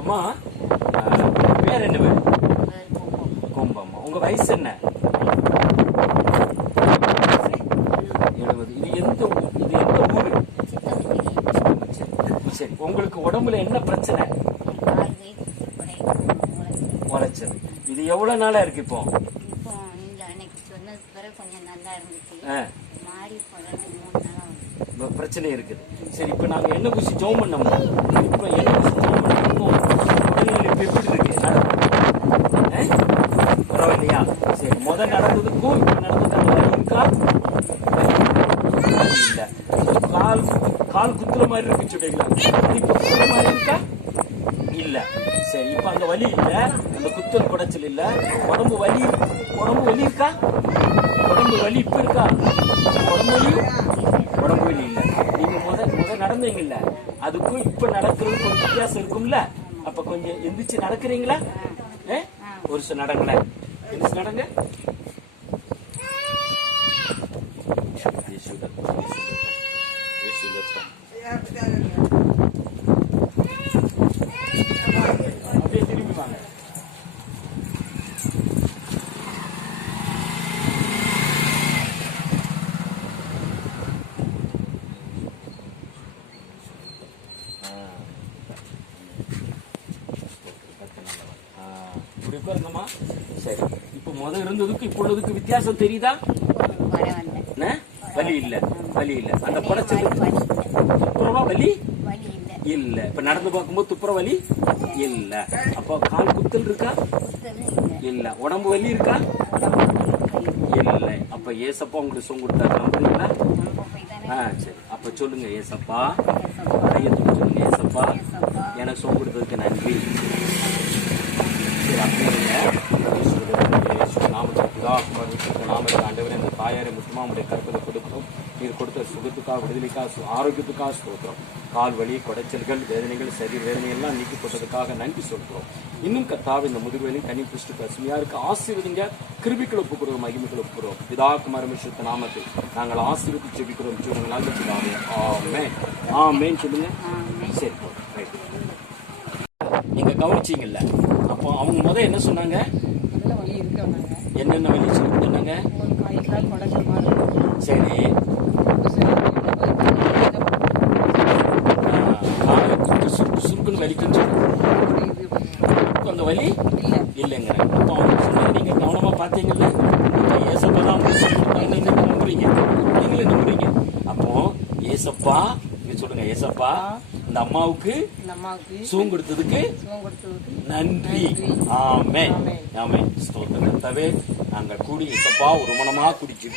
அம்மா பேர் என்ன பேர்? கோம்பம்மா. உங்க வயசு என்ன? 70. இது எந்த ஊரு? சரி, உங்களுக்கு உடம்புல என்ன பிரச்சனை? உளைச்சல். இது எவ்வளவு நாளா இருக்கு? இப்போ பிரச்சனை இருக்குது. சரி, இப்ப நாங்க என்ன பூசி ஜோம் பண்ணோம்னா, இப்ப என்ன பூசி ஜோம் பண்ணோம், உடல்நிலை எப்படி இருக்கு? பரவாயில்லையா? சரி, முதல் நடந்ததுக்கும் இப்ப நடந்தது அந்த வலி இருக்கா? இல்ல. கால் குத்துற மாதிரி இருக்கு சொல்றீங்களா? இப்ப குத்துற மாதிரி இருக்கா? இல்ல. சரி, இப்ப அந்த வலி இல்ல, அந்த குத்தல் குடைச்சல் இல்ல. உடம்பு வலி இருக்கா? உடம்பு வலி இப்ப இருக்கா? உடம்பு வலி இல்ல. நீங்க முத நடந்தீங்கல்ல, அதுக்கும் இப்ப நடக்கிறது கொஞ்சம் வித்தியாசம் இருக்கும்ல. அப்ப கொஞ்சம் எந்திரிச்சு நடக்கிறீங்களா? ஒரு சில நடங்கள, எந்திரிச்சு நடங்க. அப்படியே திரும்பி வாங்க. உட்காருங்கம்மா. சரி, இப்ப முத இருந்ததுக்கு இப்ப உள்ளதுக்கு வித்தியாசம் தெரியுதா? வலி இல்ல. அந்த குடைச்சல் துப்புரவா வலி இல்ல. இப்ப நடந்து பார்க்கும்போது துப்புர வலி இல்ல. அப்ப கால் குத்தல் இருக்கா? இல்ல. உடம்பு வலி இருக்கா? இல்ல. அப்ப ஏசப்பா உங்களுக்கு சொங்க கொடுத்தாரு, நம்புறீங்களா? சரி, அப்ப சொல்லுங்க, ஏசப்பா கையத்துக்கு சொல்லுங்க, ஏசப்பா எனக்கு சொங்க கொடுத்ததுக்கு நன்றி. ஆண்டவரே, இந்த தாயாரை முக்கியமா உடைய கற்பதை கொடுக்கிறோம். நீர் கொடுத்த சுகத்துக்காக, விடுதலைக்காக, ஆரோக்கியத்துக்காக ஸ்தோத்திரம். கால் வலி, குடைச்சல்கள், வேதனைகள், சரீர வேதனைகள்லாம் நீக்கி போட்டதுக்காக நன்றி சொல்கிறோம். இன்னும் கர்த்தாவே, இந்த முதுகுவலி கனி புஷ்டு பசுமையாருக்கு ஆசீர்வதிங்க. கிருபிகள் ஒப்புக்கிறோம், மகிமைகள் ஒப்புக்கிறோம். பிதா குமார பரிசுத்த நாமத்தில் நாங்கள் ஆசீர்வதித்து ஜெபிக்கிறோம். சொல்லுங்க, நல்ல பிதாவே, ஆமென். ஆமென் சொல்லுங்க. சரி, நீங்க கவனிச்சீங்கல்ல? அப்போ அவங்க முத என்ன சொன்னாங்க? என்னென்ன வலி சொன்னாங்க? சரி, சுருக்குன்னு வலிக்குன்னு அந்த வலி இல்லைங்க. அப்போ அவங்க சொன்னது நீங்க கவனமா பாத்தீங்கல்ல? ஏசப்பா தான் நம்புறீங்க, நீங்களே நம்புறீங்க. அப்போ ஏசப்பா சொல்லுங்க, ஏசப்பா இந்த அம்மாவுக்கு சுகம் கொடுத்ததுக்கு நன்றி. ஆமென். ஆமென். ஸ்தோத்திரம். நாங்கள் கூடி ஏசப்பா ஒரு மனமா குடிச்சு